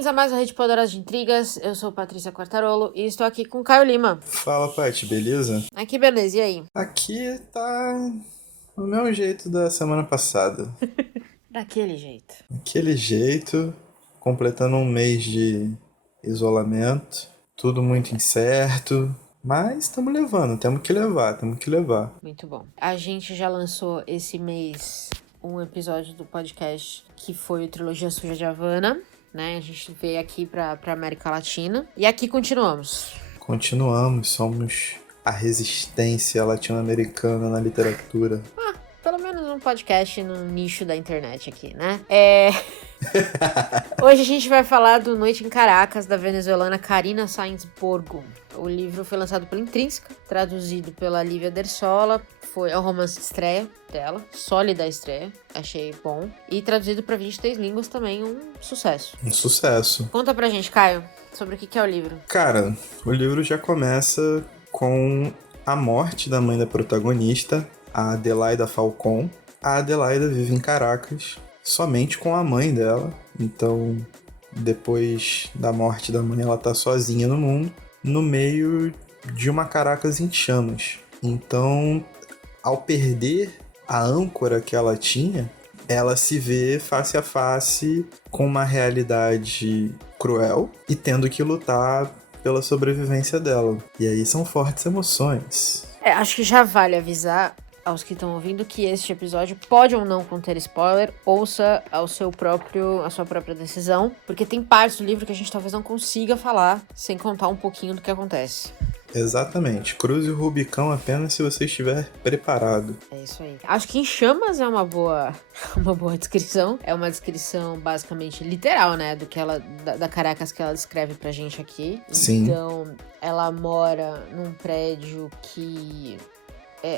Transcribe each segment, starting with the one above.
Bem-vindos a mais uma Rede Poderosa de Intrigas. Eu sou Patrícia Quartarolo e estou aqui com Caio Lima. Fala, Paty, beleza? Aqui, beleza, e aí? Aqui tá do mesmo jeito da semana passada. Daquele jeito. Aquele jeito, completando um mês de isolamento, tudo muito incerto, mas estamos levando, temos que levar. Muito bom. A gente já lançou esse mês um episódio do podcast que foi o Trilogia Suja de Havana, né? A gente veio aqui pra América Latina e aqui continuamos. Continuamos, somos a resistência latino-americana na literatura. Pelo menos um podcast no nicho da internet aqui, né? Hoje a gente vai falar do Noite em Caracas, da venezuelana Karina Sáenz Borgo. O livro foi lançado pela Intrínseca, traduzido pela Lívia Dersola. É um romance de estreia dela, sólida estreia, achei bom. E traduzido para 23 línguas também, um sucesso. Um sucesso. Conta pra gente, Caio, sobre o que é o livro. Cara, o livro já começa com a morte da mãe da protagonista, a Adelaida Falcón. A Adelaida vive em Caracas somente com a mãe dela, então depois da morte da mãe ela tá sozinha no mundo, no meio de uma Caracas em chamas. Então, ao perder a âncora que ela tinha, ela se vê face a face com uma realidade cruel e tendo que lutar pela sobrevivência dela. E aí são fortes emoções. Acho que já vale avisar aos que estão ouvindo que este episódio pode ou não conter spoiler, ouça a sua própria decisão, porque tem partes do livro que a gente talvez não consiga falar sem contar um pouquinho do que acontece. Exatamente. Cruze o Rubicão apenas se você estiver preparado. É isso aí. Acho que Em Chamas é uma boa descrição. É uma descrição basicamente literal, né? Da Caracas que ela descreve pra gente aqui. Sim. Então, ela mora num prédio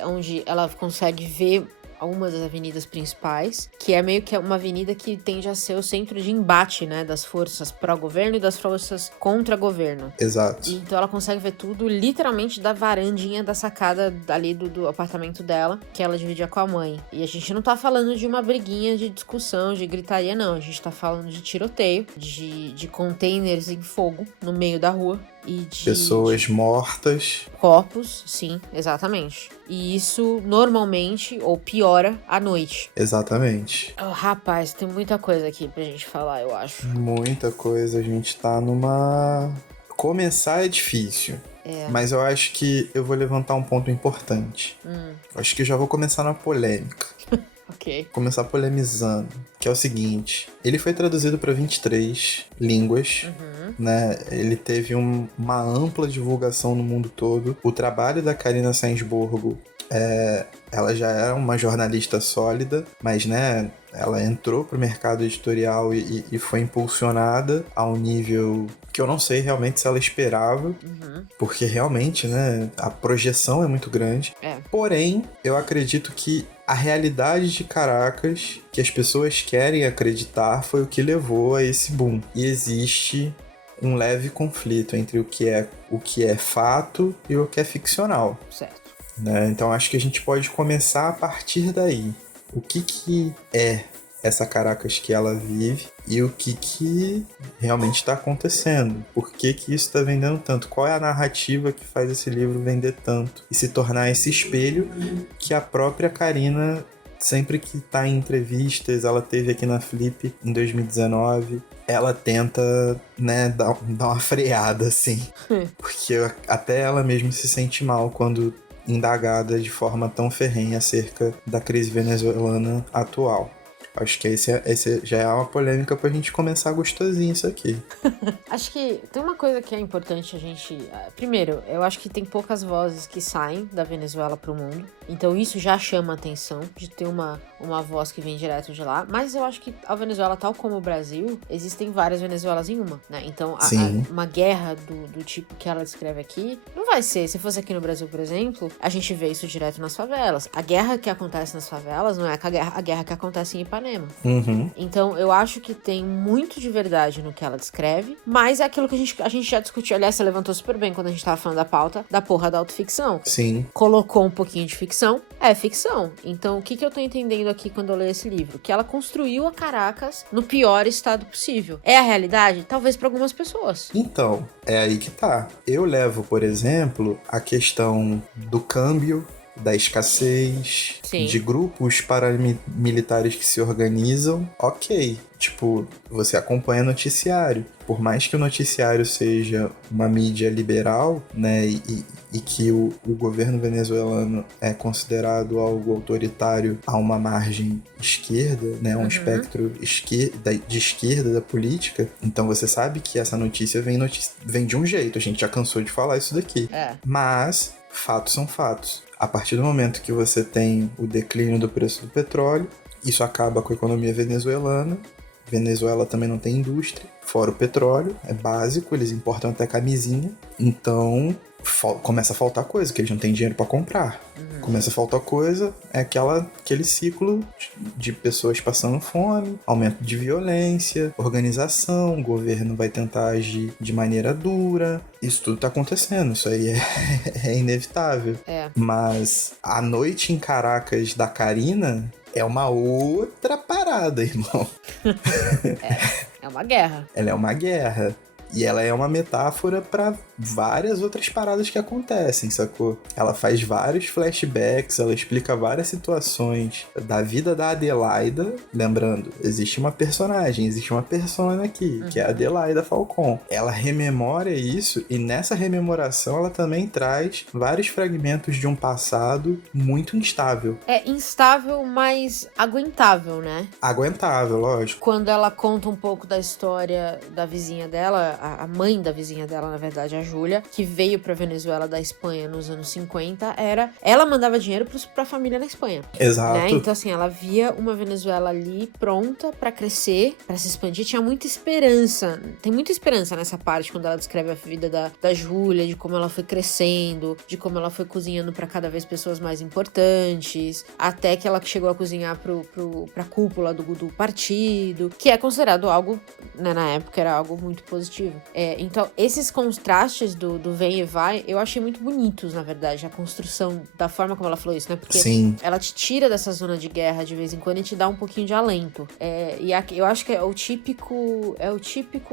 onde ela consegue ver algumas das avenidas principais, que é meio que uma avenida que tende a ser o centro de embate, né, das forças pró-governo e das forças contra-governo. Exato. Então ela consegue ver tudo literalmente da varandinha da sacada ali do apartamento dela, que ela dividia com a mãe. E a gente não tá falando de uma briguinha de discussão, de gritaria, não. A gente tá falando de tiroteio, de containers em fogo no meio da rua. E de pessoas mortas. Corpos, sim, exatamente. E isso normalmente, ou piora, à noite. Exatamente. Oh, rapaz, tem muita coisa aqui pra gente falar, eu acho. Muita coisa, a gente tá numa... Começar é difícil. Mas eu acho que eu vou levantar um ponto importante. Acho que eu já vou começar na polêmica. Ok. Começar polemizando, que é o seguinte: ele foi traduzido para 23 línguas, né? Ele teve uma ampla divulgação no mundo todo. O trabalho da Karina Sáenz Borgo, ela já era uma jornalista sólida, mas, né, ela entrou pro mercado editorial e foi impulsionada a um nível que eu não sei realmente se ela esperava, porque realmente, né, a projeção é muito grande. Porém, eu acredito que a realidade de Caracas, que as pessoas querem acreditar, foi o que levou a esse boom. E existe um leve conflito entre o que é fato e o que é ficcional. Certo. Né? Então acho que a gente pode começar a partir daí. O que é essa Caracas que ela vive e o que realmente está acontecendo? Por que isso está vendendo tanto? Qual é a narrativa que faz esse livro vender tanto e se tornar esse espelho que a própria Karina, sempre que está em entrevistas, ela teve aqui na Flip em 2019, ela tenta, né, dar uma freada, assim. Porque até ela mesma se sente mal quando indagada de forma tão ferrenha acerca da crise venezuelana atual. Acho que esse já é uma polêmica pra gente começar gostosinho isso aqui. Acho que tem uma coisa que é importante a gente... Primeiro, eu acho que tem poucas vozes que saem da Venezuela pro mundo. Então isso já chama a atenção de ter uma voz que vem direto de lá. Mas eu acho que a Venezuela, tal como o Brasil, existem várias Venezuelas em uma, né? Então uma guerra do tipo que ela descreve aqui não vai ser. Se fosse aqui no Brasil, por exemplo, a gente vê isso direto nas favelas. A guerra que acontece nas favelas não é a guerra que acontece em Ipanema. Então, eu acho que tem muito de verdade no que ela descreve, mas é aquilo que a gente já discutiu. Aliás, você levantou super bem quando a gente tava falando da pauta da porra da autoficção. Sim. Colocou um pouquinho de ficção, é ficção. Então, o que eu tô entendendo aqui quando eu leio esse livro? Que ela construiu a Caracas no pior estado possível. É a realidade? Talvez para algumas pessoas. Então, é aí que tá. Eu levo, por exemplo, a questão do câmbio, da escassez, Sim. de grupos paramilitares que se organizam, ok. Tipo, você acompanha noticiário. Por mais que o noticiário seja uma mídia liberal, né, e que o governo venezuelano é considerado algo autoritário a uma margem esquerda, né, um espectro de esquerda da política, então você sabe que essa notícia vem de um jeito, a gente já cansou de falar isso daqui. Mas fatos são fatos. A partir do momento que você tem o declínio do preço do petróleo, isso acaba com a economia venezuelana. Venezuela também não tem indústria, fora o petróleo, é básico, eles importam até camisinha, então começa a faltar coisa, que eles não têm dinheiro para comprar. Começa a faltar coisa, é aquele ciclo de pessoas passando fome, aumento de violência, organização, o governo vai tentar agir de maneira dura. Isso tudo tá acontecendo, isso aí é inevitável. Mas a noite em Caracas da Karina é uma outra parada, irmão. É uma guerra. Ela é uma guerra. E ela é uma metáfora para várias outras paradas que acontecem, sacou? Ela faz vários flashbacks, ela explica várias situações da vida da Adelaida. Lembrando, existe uma personagem, existe uma persona aqui, que é a Adelaida Falcon. Ela rememora isso e nessa rememoração ela também traz vários fragmentos de um passado muito instável. É instável, mas aguentável, né? Aguentável, lógico. Quando ela conta um pouco da história da vizinha dela, a mãe da vizinha dela, na verdade, a Júlia, que veio pra Venezuela da Espanha nos anos 50, ela mandava dinheiro pra família na Espanha. Exato. Né? Então, assim, ela via uma Venezuela ali pronta pra crescer, pra se expandir. Tinha muita esperança. Tem muita esperança nessa parte, quando ela descreve a vida da Júlia, de como ela foi crescendo, de como ela foi cozinhando pra cada vez pessoas mais importantes, até que ela chegou a cozinhar pra cúpula do partido, que é considerado algo, né, na época, era algo muito positivo. Então, esses contrastes do vem e vai, eu achei muito bonitos, na verdade, a construção da forma como ela falou isso, né? Porque Sim. Ela te tira dessa zona de guerra de vez em quando e te dá um pouquinho de alento. Eu acho que é o típico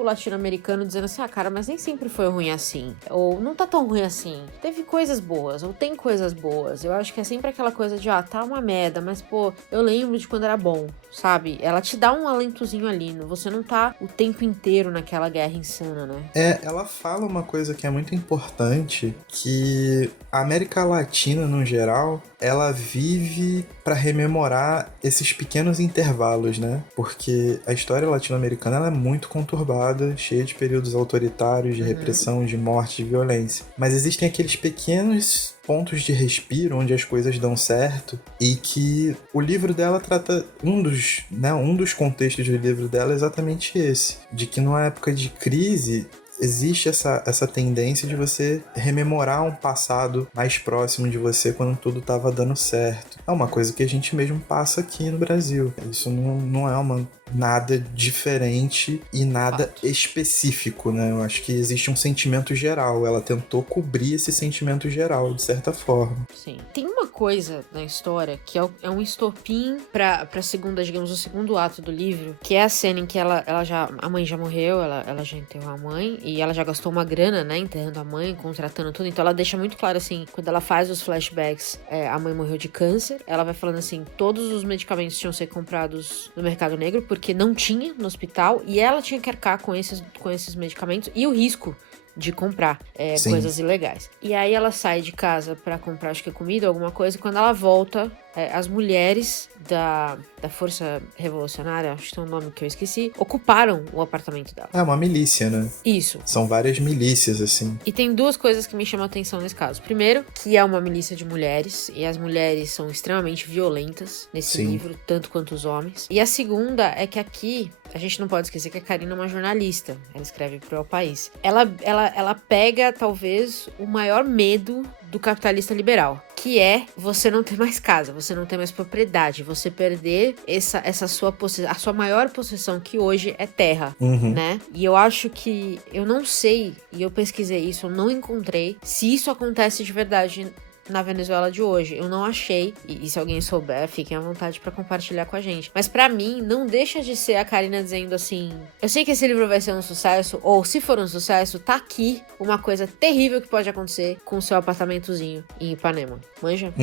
latino-americano dizendo assim, cara, mas nem sempre foi ruim assim. Ou não tá tão ruim assim. Teve coisas boas, ou tem coisas boas. Eu acho que é sempre aquela coisa de, tá uma merda, mas, pô, eu lembro de quando era bom, sabe? Ela te dá um alentozinho ali, você não tá o tempo inteiro naquela guerra insana, né? Ela fala uma coisa que é muito importante, que a América Latina, no geral, ela vive para rememorar esses pequenos intervalos, né? Porque a história latino-americana ela é muito conturbada, cheia de períodos autoritários, de repressão, de morte, de violência. Mas existem aqueles pequenos pontos de respiro onde as coisas dão certo e que o livro dela trata um dos contextos do livro dela é exatamente esse, de que numa época de crise existe essa tendência de você rememorar um passado mais próximo de você quando tudo estava dando certo. É uma coisa que a gente mesmo passa aqui no Brasil. Isso não é nada diferente e nada específico, né? Eu acho que existe um sentimento geral. Ela tentou cobrir esse sentimento geral, de certa forma. Sim. Tem uma coisa na história que é um estopim pra segunda, digamos, o segundo ato do livro, que é a cena em que a mãe já morreu, ela já enterrou a mãe, e ela já gastou uma grana, né, enterrando a mãe, contratando tudo. Então ela deixa muito claro, assim, quando ela faz os flashbacks, a mãe morreu de câncer, ela vai falando assim, todos os medicamentos tinham que ser comprados no mercado negro, porque não tinha no hospital, e ela tinha que arcar com esses medicamentos e o risco de comprar coisas ilegais. E aí ela sai de casa pra comprar, acho que comida, alguma coisa, e quando ela volta, as mulheres da Força Revolucionária, acho que tem um nome que eu esqueci, ocuparam o apartamento dela. É uma milícia, né? Isso. São várias milícias, assim. E tem duas coisas que me chamam a atenção nesse caso. Primeiro, que é uma milícia de mulheres, e as mulheres são extremamente violentas nesse livro, tanto quanto os homens. E a segunda é que aqui, a gente não pode esquecer que a Karina é uma jornalista. Ela escreve pro El País. Ela pega, talvez, o maior medo do capitalista liberal, que é você não ter mais casa, você não ter mais propriedade, você perder essa sua a sua maior possessão, que hoje é terra, né? E eu acho que, eu não sei, e eu pesquisei isso, eu não encontrei se isso acontece de verdade na Venezuela de hoje. Eu não achei, e se alguém souber, fiquem à vontade pra compartilhar com a gente. Mas pra mim, não deixa de ser a Karina dizendo assim, eu sei que esse livro vai ser um sucesso, ou se for um sucesso, tá aqui uma coisa terrível que pode acontecer com o seu apartamentozinho em Ipanema. Manja?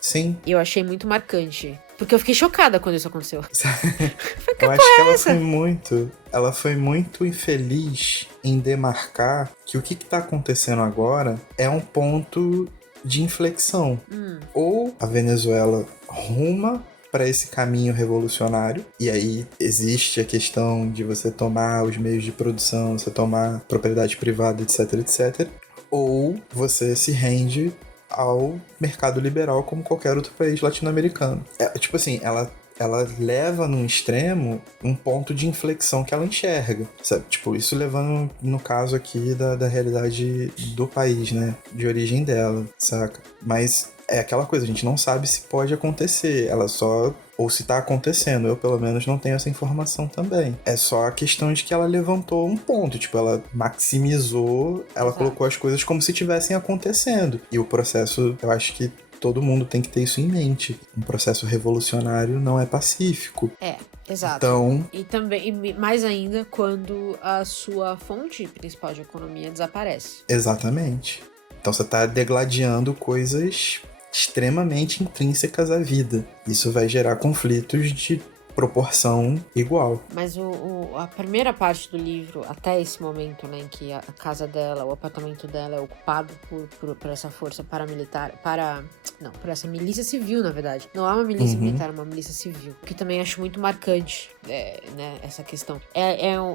Sim. E eu achei muito marcante, porque eu fiquei chocada quando isso aconteceu. Eu acho que ela foi muito infeliz em demarcar que o que tá acontecendo agora é um ponto de inflexão. Ou a Venezuela ruma para esse caminho revolucionário, e aí existe a questão de você tomar os meios de produção, você tomar propriedade privada, etc, etc. Ou você se rende ao mercado liberal como qualquer outro país latino-americano. Tipo assim, ela leva num extremo um ponto de inflexão que ela enxerga, sabe? Tipo, isso levando no caso aqui da realidade do país, né? De origem dela, saca? Mas é aquela coisa, a gente não sabe se pode acontecer, ela só... ou se tá acontecendo, eu pelo menos não tenho essa informação também. É só a questão de que ela levantou um ponto, tipo, ela maximizou, ela colocou as coisas como se estivessem acontecendo. E o processo, eu acho que todo mundo tem que ter isso em mente. Um processo revolucionário não é pacífico. Exato. Então... E também, mais ainda, quando a sua fonte principal de economia desaparece. Exatamente. Então você tá degladiando coisas extremamente intrínsecas à vida. Isso vai gerar conflitos de proporção igual. Mas a primeira parte do livro, até esse momento, né, em que a casa dela, o apartamento dela é ocupado por essa força paramilitar, por essa milícia civil, na verdade. Não é uma milícia militar, é uma milícia civil. Que também acho muito marcante, né, essa questão.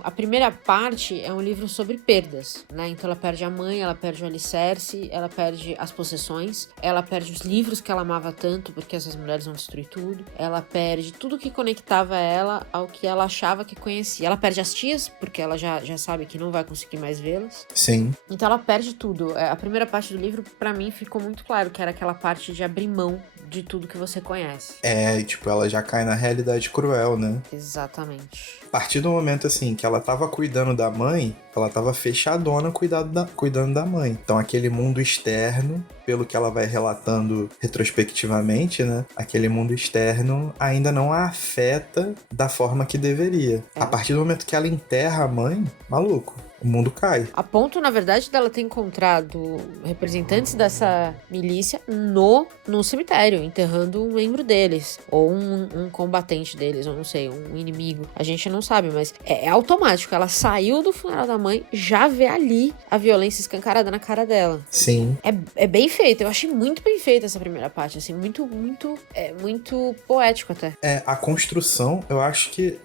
A primeira parte é um livro sobre perdas, né? Então ela perde a mãe, ela perde o alicerce, ela perde as possessões, ela perde os livros que ela amava tanto, porque essas mulheres vão destruir tudo. Ela perde tudo que conectava ela ao que ela achava que conhecia. Ela perde as tias, porque ela já sabe que não vai conseguir mais vê-las. Sim. Então ela perde tudo. A primeira parte do livro, pra mim, ficou muito claro que era aquela parte de abrir mão de tudo que você conhece. Tipo, ela já cai na realidade cruel, né? Exatamente. A partir do momento, assim, que ela tava cuidando da mãe, ela tava fechadona cuidando da mãe. Então, aquele mundo externo, pelo que ela vai relatando retrospectivamente, né? Aquele mundo externo ainda não a afeta da forma que deveria. A partir do momento que ela enterra a mãe, maluco, o mundo cai. A ponto, na verdade, dela ter encontrado representantes dessa milícia no cemitério, enterrando um membro deles, ou um combatente deles, ou não sei, um inimigo. A gente não sabe, mas é automático. Ela saiu do funeral da mãe, já vê ali a violência escancarada na cara dela. Sim. É bem feito. Eu achei muito bem feita essa primeira parte, assim, muito poético até. A construção, eu acho que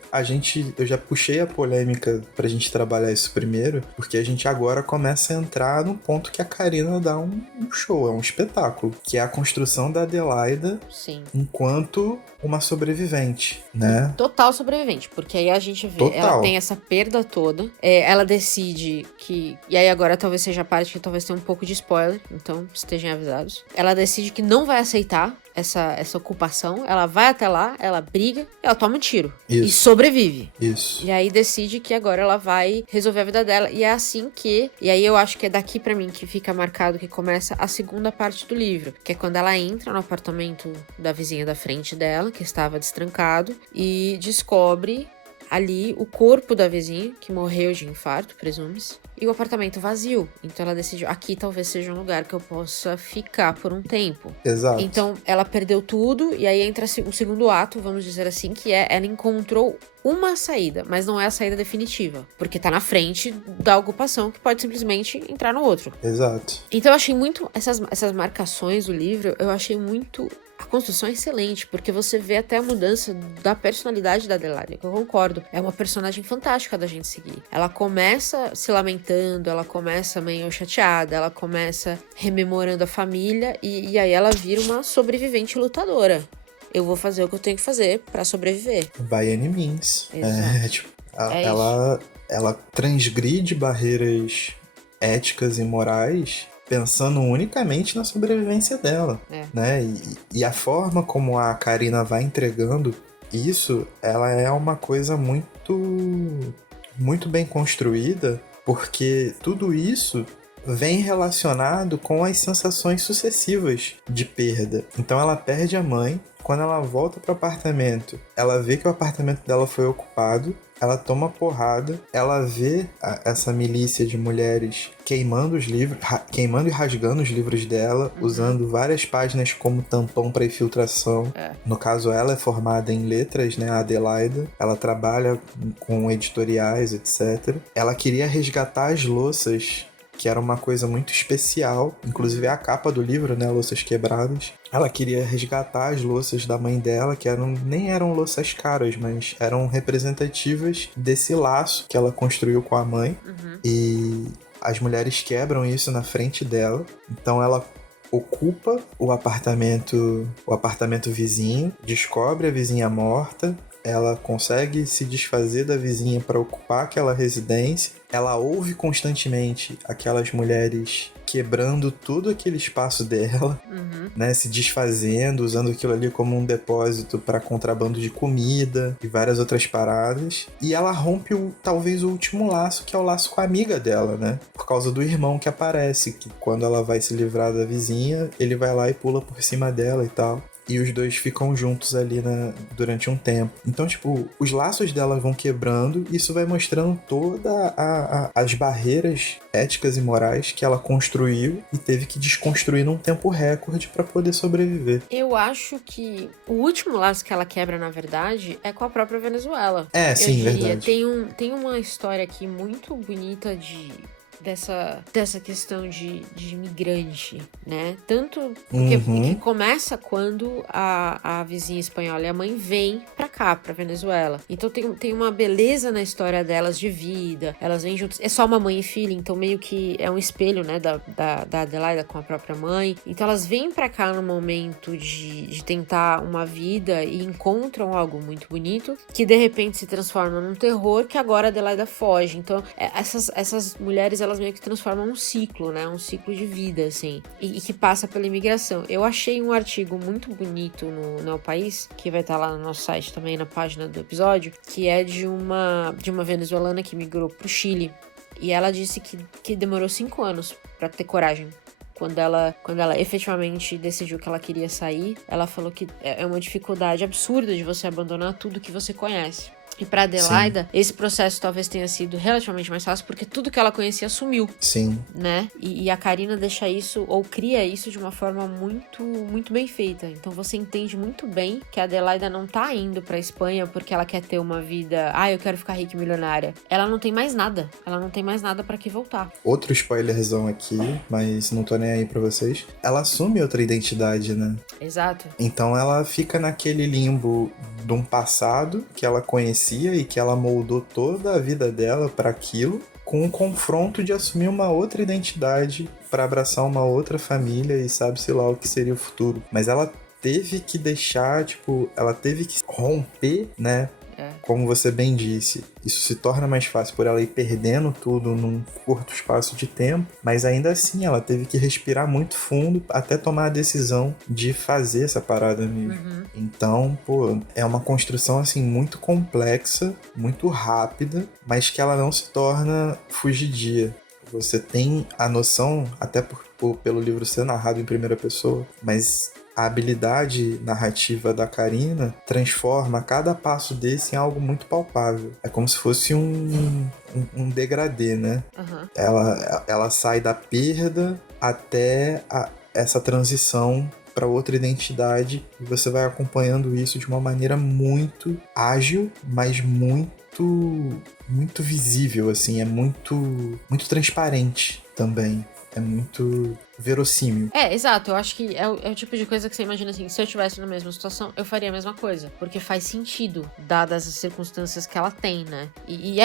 eu já puxei a polêmica pra gente trabalhar isso primeiro, porque a gente agora começa a entrar no ponto que a Karina dá um show, é um espetáculo, que é a construção da Adelaida. Sim. Enquanto uma sobrevivente, né? Total sobrevivente, porque aí a gente vê, ela tem essa perda toda, ela decide que, e aí agora talvez seja a parte que talvez tenha um pouco de spoiler, então estejam avisados, ela decide que não vai aceitar essa ocupação, ela vai até lá, ela briga, ela toma um tiro. Isso. E sobrevive. Isso. E aí decide que agora ela vai resolver a vida dela, e é assim que, e aí eu acho que é daqui pra mim que fica marcado que começa a segunda parte do livro, que é quando ela entra no apartamento da vizinha da frente dela, que estava destrancado, e descobre ali o corpo da vizinha, que morreu de infarto, presume-se, e o apartamento vazio. Então ela decidiu, aqui talvez seja um lugar que eu possa ficar por um tempo. Exato. Então ela perdeu tudo, e aí entra o segundo ato, vamos dizer assim, que é, ela encontrou uma saída, mas não é a saída definitiva, porque tá na frente da ocupação, que pode simplesmente entrar no outro. Exato. Então eu achei muito, essas marcações do livro, eu achei muito a construção é excelente, porque você vê até a mudança da personalidade da Adelaide, que eu concordo. É uma personagem fantástica da gente seguir. Ela começa se lamentando, ela começa meio chateada, ela começa rememorando a família e aí ela vira uma sobrevivente lutadora. Eu vou fazer o que eu tenho que fazer pra sobreviver. By any means. Exato. Ela transgride barreiras éticas e morais pensando unicamente na sobrevivência dela, né? E a forma como a Carina vai entregando isso, ela é uma coisa muito bem construída, porque tudo isso vem relacionado com as sensações sucessivas de perda. Então ela perde a mãe, quando ela volta para o apartamento, ela vê que o apartamento dela foi ocupado, ela toma porrada, ela vê essa milícia de mulheres queimando os livros, queimando e rasgando os livros dela, usando várias páginas como tampão para infiltração. No caso, ela é formada em letras, né, a Adelaida. Ela trabalha com editoriais, etc. Ela queria resgatar as louças, que era uma coisa muito especial, inclusive a capa do livro, né, Louças Quebradas. Ela queria resgatar as louças da mãe dela, que nem eram louças caras, mas eram representativas desse laço que ela construiu com a mãe. E as mulheres quebram isso na frente dela, então ela ocupa o apartamento vizinho, descobre a vizinha morta, ela consegue se desfazer da vizinha para ocupar aquela residência. Ela ouve constantemente aquelas mulheres quebrando todo aquele espaço dela, né, se desfazendo, usando aquilo ali como um depósito para contrabando de comida e várias outras paradas. E ela rompe talvez o último laço, que é o laço com a amiga dela, né? Por causa do irmão que aparece, que quando ela vai se livrar da vizinha, ele vai lá e pula por cima dela e tal. E os dois ficam juntos ali durante um tempo. Então, tipo, os laços dela vão quebrando e isso vai mostrando todas as barreiras éticas e morais que ela construiu e teve que desconstruir num tempo recorde para poder sobreviver. Eu acho que o último laço que ela quebra, na verdade, é com a própria Venezuela. Sim, verdade. Tem uma história aqui muito bonita dessa questão de imigrante, né? Tanto que começa quando a vizinha espanhola e a mãe vêm pra cá, pra Venezuela. Então tem uma beleza na história delas de vida, elas vêm juntas. É só uma mãe e filha, então meio que é um espelho, né, da Adelaida com a própria mãe. Então elas vêm pra cá no momento de tentar uma vida e encontram algo muito bonito, que de repente se transforma num terror, que agora a Adelaida foge. Então essas mulheres, elas meio que transformam um ciclo, né? Um ciclo de vida, assim. E que passa pela imigração. Eu achei um artigo muito bonito no El País, que vai estar lá no nosso site também, na página do episódio, que é de uma venezuelana que migrou pro Chile. E ela disse que demorou 5 anos pra ter coragem. Quando ela efetivamente decidiu que ela queria sair, ela falou que é uma dificuldade absurda de você abandonar tudo que você conhece. E pra Adelaida, esse processo talvez tenha sido relativamente mais fácil, porque tudo que ela conhecia sumiu. Sim. Né? E a Carina deixa isso, ou cria isso de uma forma muito, muito bem feita. Então você entende muito bem que a Adelaida não tá indo pra Espanha porque ela quer ter uma vida... eu quero ficar rica e milionária. Ela não tem mais nada. Ela não tem mais nada pra que voltar. Outro spoilerzão aqui, mas não tô nem aí pra vocês. Ela assume outra identidade, né? Exato. Então ela fica naquele limbo de um passado que ela conhecia e que ela moldou toda a vida dela para aquilo, com o confronto de assumir uma outra identidade para abraçar uma outra família e sabe-se lá o que seria o futuro. Mas ela teve que deixar, ela teve que romper, né? Como você bem disse, isso se torna mais fácil por ela ir perdendo tudo num curto espaço de tempo, mas ainda assim ela teve que respirar muito fundo até tomar a decisão de fazer essa parada mesmo. Então, é uma construção assim muito complexa, muito rápida, mas que ela não se torna fugidia. Você tem a noção, até pelo livro ser narrado em primeira pessoa, mas a habilidade narrativa da Carina transforma cada passo desse em algo muito palpável. É como se fosse um degradê, né? Ela sai da perda até essa transição para outra identidade e você vai acompanhando isso de uma maneira muito ágil, mas muito visível, assim, é muito transparente também. É muito verossímil. Exato. Eu acho que é o tipo de coisa que você imagina assim, se eu estivesse na mesma situação, eu faria a mesma coisa. Porque faz sentido, dadas as circunstâncias que ela tem, né?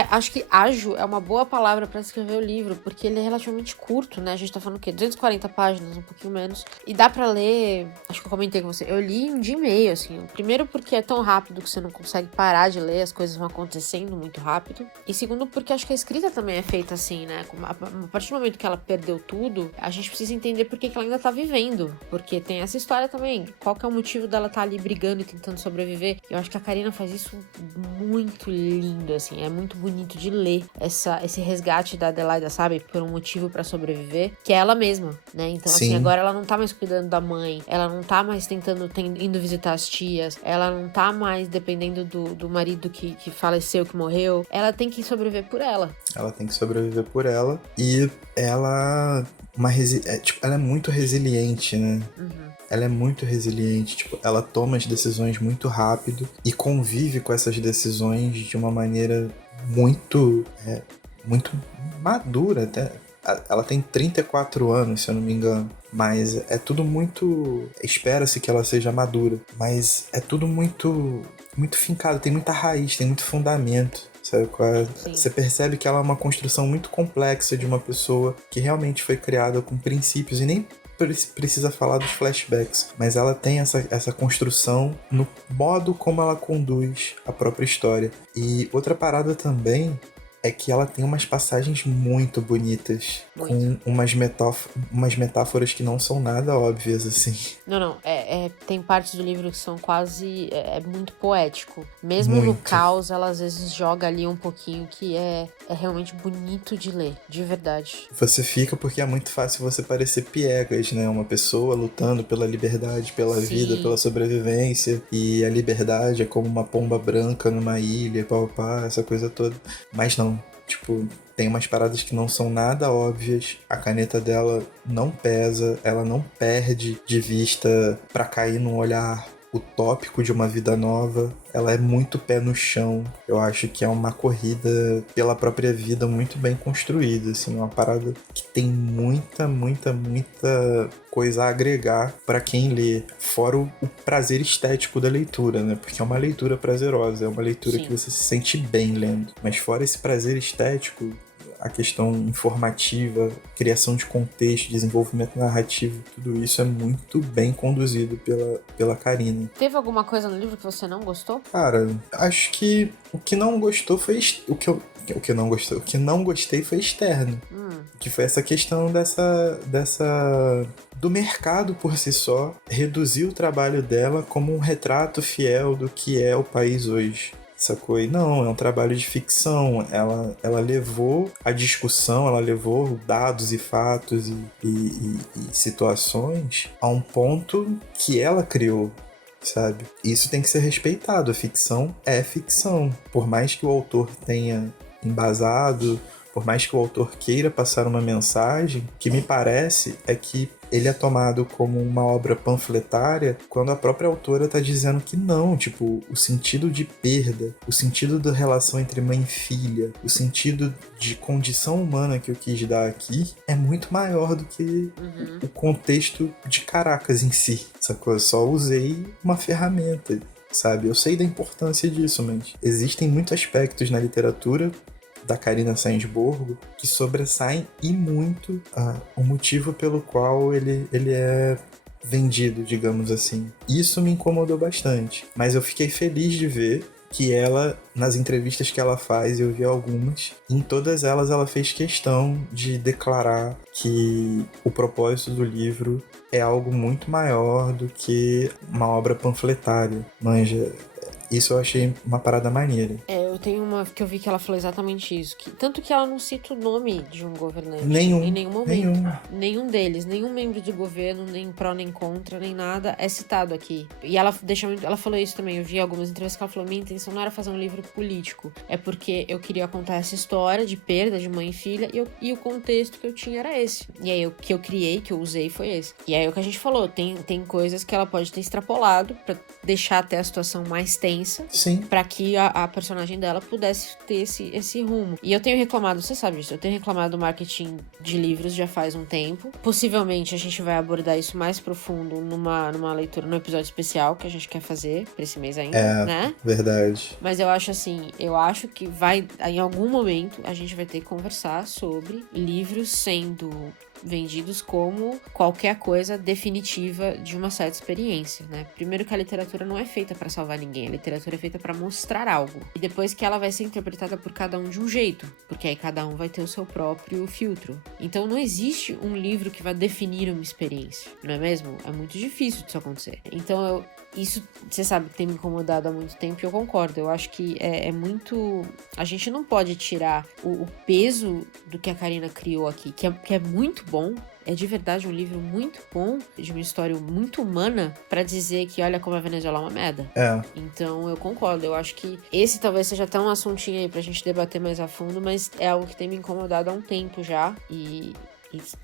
Acho que ágil é uma boa palavra pra escrever o livro, porque ele é relativamente curto, né? A gente tá falando o quê? 240 páginas, um pouquinho menos. E dá pra ler, acho que eu comentei com você, eu li em um dia e meio, assim. Primeiro porque é tão rápido que você não consegue parar de ler, as coisas vão acontecendo muito rápido. E segundo porque acho que a escrita também é feita assim, né? A partir do momento que ela perdeu tudo, a gente precisa entender por que ela ainda tá vivendo. Porque tem essa história também. Qual que é o motivo dela tá ali brigando e tentando sobreviver? Eu acho que a Carina faz isso muito lindo, assim. É muito bonito de ler esse resgate da Adelaida, sabe? Por um motivo pra sobreviver, que é ela mesma, né? Então, Sim. assim, agora ela não tá mais cuidando da mãe, ela não tá mais indo visitar as tias, ela não tá mais dependendo do marido que faleceu, que morreu. Ela tem que sobreviver por ela. Ela tem que sobreviver por ela. E ela... ela é muito resiliente, né? Uhum. Ela é muito resiliente, tipo, ela toma as decisões muito rápido e convive com essas decisões de uma maneira muito madura até. Ela tem 34 anos, se eu não me engano, mas é tudo muito... Espera-se que ela seja madura, mas é tudo muito fincado, tem muita raiz, tem muito fundamento. Sabe? Você percebe que ela é uma construção muito complexa de uma pessoa que realmente foi criada com princípios e nem precisa falar dos flashbacks, mas ela tem essa construção no modo como ela conduz a própria história. E outra parada também é que ela tem umas passagens muito bonitas, com umas metáforas que não são nada óbvias, assim. Não. Tem partes do livro que são quase... É muito poético. Mesmo muito. no caos, ela às vezes joga ali um pouquinho que é realmente bonito de ler, de verdade. Você fica porque é muito fácil você parecer piegas, né? Uma pessoa lutando pela liberdade, pela vida, pela sobrevivência. E a liberdade é como uma pomba branca numa ilha, essa coisa toda. Mas não. Tipo, tem umas paradas que não são nada óbvias. A caneta dela não pesa, ela não perde de vista pra cair num olhar utópico de uma vida nova. Ela é muito pé no chão. Eu acho que é uma corrida pela própria vida muito bem construída, assim, uma parada que tem muita coisa a agregar para quem lê, fora o prazer estético da leitura, né? Porque é uma leitura prazerosa, é uma leitura que você se sente bem lendo. Mas fora esse prazer estético, a questão informativa, criação de contexto, desenvolvimento narrativo, tudo isso é muito bem conduzido pela Carina. Teve alguma coisa no livro que você não gostou? Cara, acho que o que não gostou foi o que não gostei foi externo. Que foi essa questão do mercado por si só reduzir o trabalho dela como um retrato fiel do que é o país hoje. Sacou? E não, é um trabalho de ficção. Ela levou a discussão, ela levou dados e fatos e situações a um ponto que ela criou, sabe? Isso tem que ser respeitado. A ficção é ficção. Por mais que o autor tenha embasado, por mais que o autor queira passar uma mensagem, o que me parece é que ele é tomado como uma obra panfletária quando a própria autora está dizendo que não, tipo, o sentido de perda, o sentido da relação entre mãe e filha, o sentido de condição humana que eu quis dar aqui é muito maior do que o contexto de Caracas em si, sacou? Eu só usei uma ferramenta, sabe? Eu sei da importância disso, mas existem muitos aspectos na literatura da Carina Sainsborgo que sobressaem e muito o motivo pelo qual ele é vendido, digamos assim. Isso me incomodou bastante, mas eu fiquei feliz de ver que ela, nas entrevistas que ela faz, eu vi algumas, em todas elas ela fez questão de declarar que o propósito do livro é algo muito maior do que uma obra panfletária. Manja, isso eu achei uma parada maneira. Eu tenho uma que eu vi que ela falou exatamente isso. Tanto que ela não cita o nome de um governante. Nenhum. Em nenhum momento. Nenhum deles. Nenhum membro de governo, nem pró, nem contra, nem nada, é citado aqui. E ela falou isso também. Eu vi algumas entrevistas que ela falou: minha intenção não era fazer um livro político. É porque eu queria contar essa história de perda de mãe e filha. E o contexto que eu tinha era esse. E aí o que eu criei, que eu usei, foi esse. E aí o que a gente falou: tem coisas que ela pode ter extrapolado pra deixar até a situação mais tensa. Sim. Pra que a personagem dela pudesse ter esse rumo. E eu tenho reclamado, você sabe disso, eu tenho reclamado do marketing de livros já faz um tempo. Possivelmente a gente vai abordar isso mais profundo numa leitura, num episódio especial que a gente quer fazer pra esse mês ainda, né? Verdade. Mas eu acho assim, que vai, em algum momento, a gente vai ter que conversar sobre livros sendo vendidos como qualquer coisa definitiva de uma certa experiência, né? Primeiro que a literatura não é feita pra salvar ninguém, a literatura é feita pra mostrar algo. E depois que ela vai ser interpretada por cada um de um jeito, porque aí cada um vai ter o seu próprio filtro. Então não existe um livro que vai definir uma experiência, não é mesmo? É muito difícil disso acontecer. Então isso, você sabe, que tem me incomodado há muito tempo e eu concordo. Eu acho que é muito... A gente não pode tirar o peso do que a Karina criou aqui, que é muito bom. É de verdade um livro muito bom, de uma história muito humana, pra dizer que olha como a Venezuela é uma merda. Então eu concordo, eu acho que esse talvez seja até um assuntinho aí pra gente debater mais a fundo, mas é algo que tem me incomodado há um tempo já e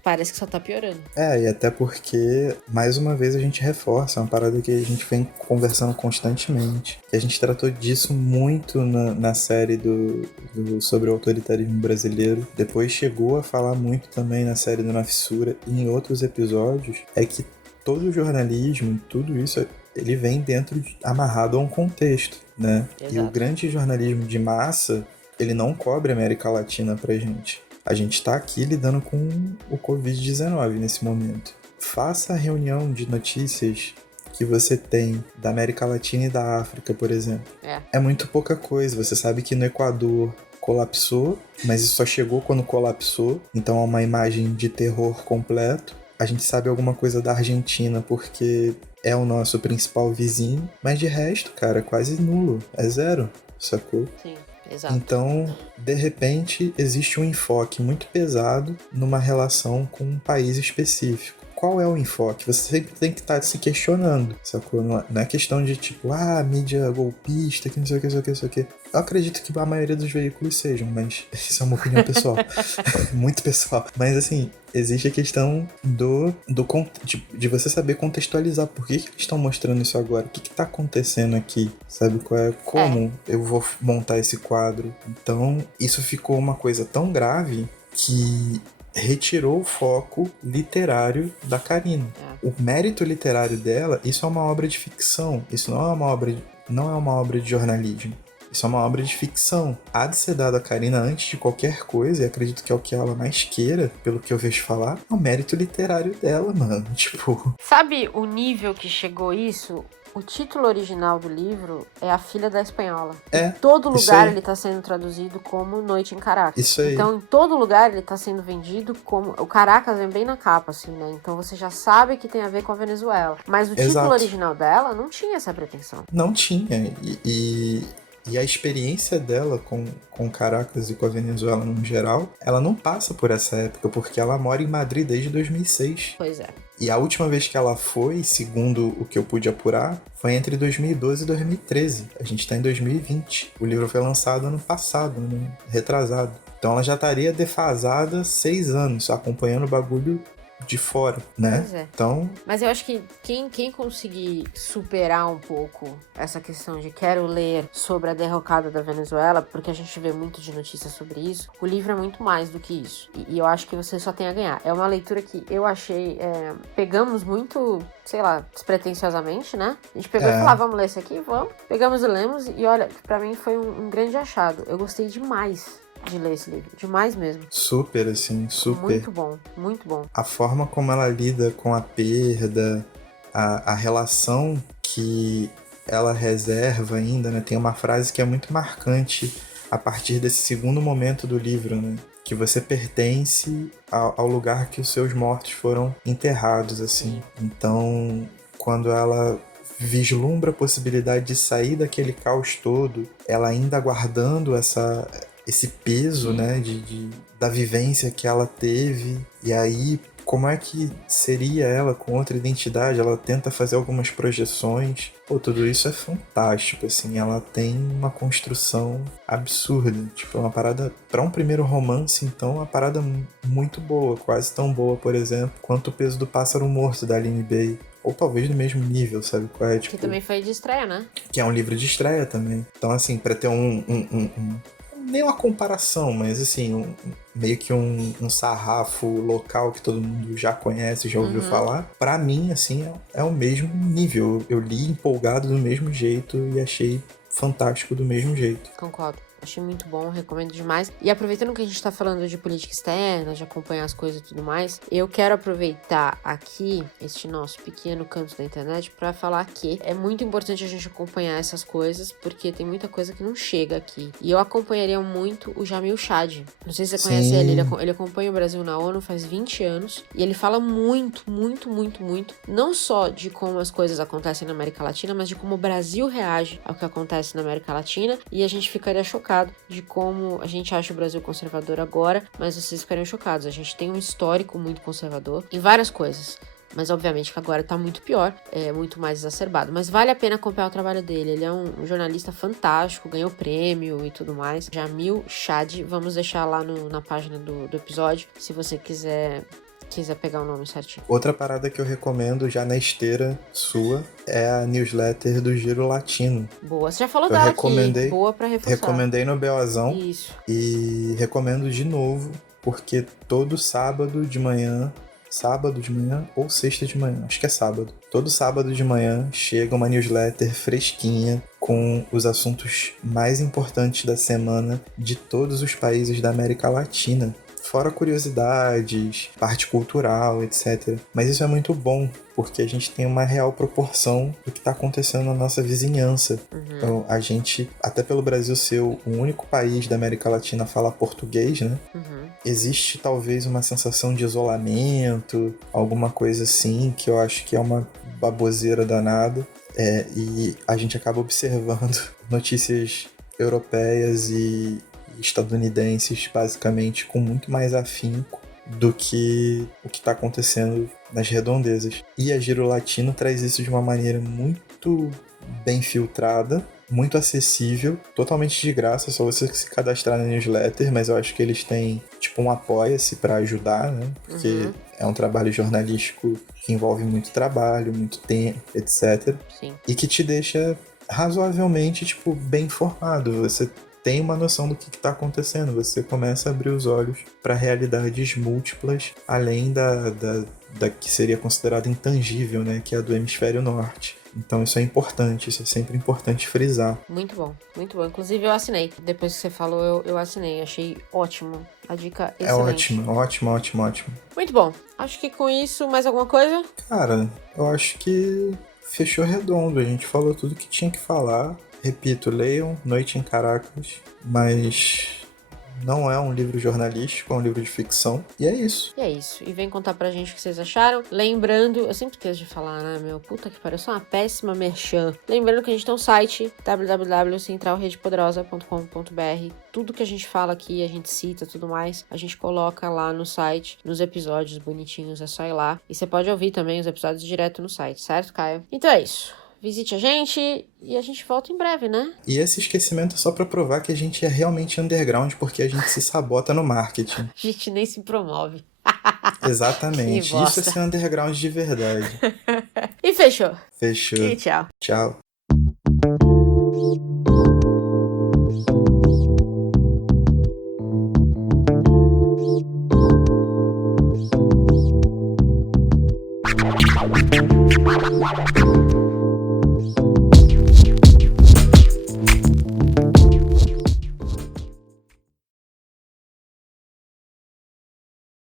parece que só tá piorando. E até porque, mais uma vez, a gente reforça uma parada que a gente vem conversando constantemente. Que a gente tratou disso muito na série sobre o autoritarismo brasileiro. Depois chegou a falar muito também na série do Na Fissura e em outros episódios. É que todo o jornalismo, tudo isso, ele vem amarrado a um contexto, né? Exato. E o grande jornalismo de massa, ele não cobre a América Latina pra gente. A gente está aqui lidando com o Covid-19 nesse momento. Faça a reunião de notícias que você tem da América Latina e da África, por exemplo. É muito pouca coisa. Você sabe que no Equador colapsou, mas isso só chegou quando colapsou. Então é uma imagem de terror completo. A gente sabe alguma coisa da Argentina porque é o nosso principal vizinho. Mas de resto, cara, quase nulo. É zero, sacou? Sim. Exato. Então, de repente, existe um enfoque muito pesado numa relação com um país específico. Qual é o enfoque? Você sempre tem que estar se questionando, sacou? Não é questão de tipo, mídia golpista, que não sei o que, não sei o que, não sei o que. Eu acredito que a maioria dos veículos sejam, mas isso é uma opinião pessoal. Muito pessoal. Mas assim, existe a questão de você saber contextualizar por que eles estão mostrando isso agora, o que está acontecendo aqui, sabe? Como eu vou montar esse quadro. Então, isso ficou uma coisa tão grave que retirou o foco literário da Karina. O mérito literário dela, isso é uma obra de ficção, isso não é uma obra de jornalismo. Isso é uma obra de ficção. Há de ser dado a Karina antes de qualquer coisa, e acredito que é o que ela mais queira, pelo que eu vejo falar, é o mérito literário dela, mano. Tipo... Sabe o nível que chegou isso? O título original do livro é A Filha da Espanhola. Em todo lugar ele tá sendo traduzido como Noite em Caracas. Isso aí. Então, em todo lugar ele tá sendo vendido como... O Caracas vem bem na capa, assim, né? Então você já sabe que tem a ver com a Venezuela. Mas o título original dela não tinha essa pretensão. Não tinha. E a experiência dela com Caracas e com a Venezuela no geral, ela não passa por essa época, porque ela mora em Madrid desde 2006. Pois é. E a última vez que ela foi, segundo o que eu pude apurar, foi entre 2012 e 2013. A gente tá em 2020. O livro foi lançado ano passado, né? Retrasado. Então ela já estaria defasada 6 anos, acompanhando o bagulho de fora, né? Pois é. Então... Mas eu acho que quem conseguir superar um pouco essa questão de quero ler sobre a derrocada da Venezuela, porque a gente vê muito de notícias sobre isso, o livro é muito mais do que isso. E eu acho que você só tem a ganhar. É uma leitura que eu achei... pegamos muito, sei lá, despretensiosamente, né? A gente pegou e falou, vamos ler esse aqui? Vamos. Pegamos e lemos. E olha, pra mim foi um grande achado. Eu gostei demais de ler esse livro, demais mesmo. Super, assim, super. Muito bom, muito bom. A forma como ela lida com a perda, a relação que ela reserva ainda, né? Tem uma frase que é muito marcante a partir desse segundo momento do livro, né? Que você pertence ao lugar que os seus mortos foram enterrados, assim. Então, quando ela vislumbra a possibilidade de sair daquele caos todo, ela ainda guardando esse peso, né, da vivência que ela teve, e aí como é que seria ela com outra identidade? Ela tenta fazer algumas projeções. Pô, tudo isso é fantástico, assim, ela tem uma construção absurda, tipo, é uma parada, pra um primeiro romance, então, uma parada muito boa, quase tão boa, por exemplo, quanto O Peso do Pássaro Morto, da Aline Bay. ou talvez no mesmo nível, sabe qual é? Tipo, Que também foi de estreia, né? que é um livro de estreia também. Então, assim, pra ter nem uma comparação, mas assim, meio que um sarrafo local que todo mundo já conhece, já ouviu falar. Pra mim, assim, é o mesmo nível. Eu li empolgado do mesmo jeito e achei fantástico do mesmo jeito. Concordo. Achei muito bom, recomendo demais. E aproveitando que a gente tá falando de política externa, de acompanhar as coisas e tudo mais, eu quero aproveitar aqui este nosso pequeno canto da internet para falar que é muito importante a gente acompanhar essas coisas, porque tem muita coisa que não chega aqui. E eu acompanharia muito o Jamil Chad. Não sei se você conhece ele. Ele acompanha o Brasil na ONU faz 20 anos. E ele fala muito, não só de como as coisas acontecem na América Latina, mas de como o Brasil reage ao que acontece na América Latina. E a gente ficaria chocado de como a gente acha o Brasil conservador agora, mas vocês ficariam chocados. A gente tem um histórico muito conservador em várias coisas. Mas obviamente que agora tá muito pior, é muito mais exacerbado. Mas vale a pena acompanhar o trabalho dele. Ele é um jornalista fantástico, ganhou prêmio e tudo mais. Jamil Chad, vamos deixar lá na página do episódio, se você quiser pegar o nome certinho. Outra parada que eu recomendo já na esteira sua é a newsletter do Giro Latino. Boa, você já falou dela aqui. Boa pra reforçar. Recomendei no BOzão. Isso. E recomendo de novo, porque todo sábado de manhã ou sexta de manhã, acho que é sábado. Todo sábado de manhã chega uma newsletter fresquinha com os assuntos mais importantes da semana de todos os países da América Latina. Fora curiosidades, parte cultural, etc. Mas isso é muito bom, porque a gente tem uma real proporção do que está acontecendo na nossa vizinhança. Então, a gente, até pelo Brasil ser o único país da América Latina a falar português, né? Existe talvez uma sensação de isolamento, alguma coisa assim, que eu acho que é uma baboseira danada. E a gente acaba observando notícias europeias e estadunidenses, basicamente, com muito mais afinco do que o que está acontecendo nas redondezas. E a Giro Latino traz isso de uma maneira muito bem filtrada, muito acessível, totalmente de graça, só você se cadastrar na newsletter, mas eu acho que eles têm tipo um apoia-se para ajudar, né? Porque é um trabalho jornalístico que envolve muito trabalho, muito tempo, etc. Sim. E que te deixa razoavelmente, tipo, bem informado. Você tem uma noção do que está acontecendo, você começa a abrir os olhos para realidades múltiplas, além da que seria considerada intangível, né, que é a do hemisfério norte. Então isso é importante, isso é sempre importante frisar. Muito bom, muito bom. Inclusive eu assinei, depois que você falou eu assinei, achei ótimo, a dica excelente. É ótimo. Muito bom, acho que com isso, mais alguma coisa? Cara, eu acho que fechou redondo, a gente falou tudo que tinha que falar. Repito, leiam Noite em Caracas, mas não é um livro jornalístico, é um livro de ficção. E é isso. E vem contar pra gente o que vocês acharam. Lembrando, eu sempre esqueço de falar, né, meu? Puta que pariu, eu sou uma péssima merchan. Lembrando que a gente tem um site, www.centralredepoderosa.com.br. Tudo que a gente fala aqui, a gente cita, tudo mais, a gente coloca lá no site, nos episódios bonitinhos, é só ir lá. E você pode ouvir também os episódios direto no site, certo, Caio? Então é isso. Visite a gente e a gente volta em breve, né? E esse esquecimento é só pra provar que a gente é realmente underground, porque a gente se sabota no marketing. A gente nem se promove. Exatamente. Isso é ser underground de verdade. E fechou. Fechou. E tchau. Tchau.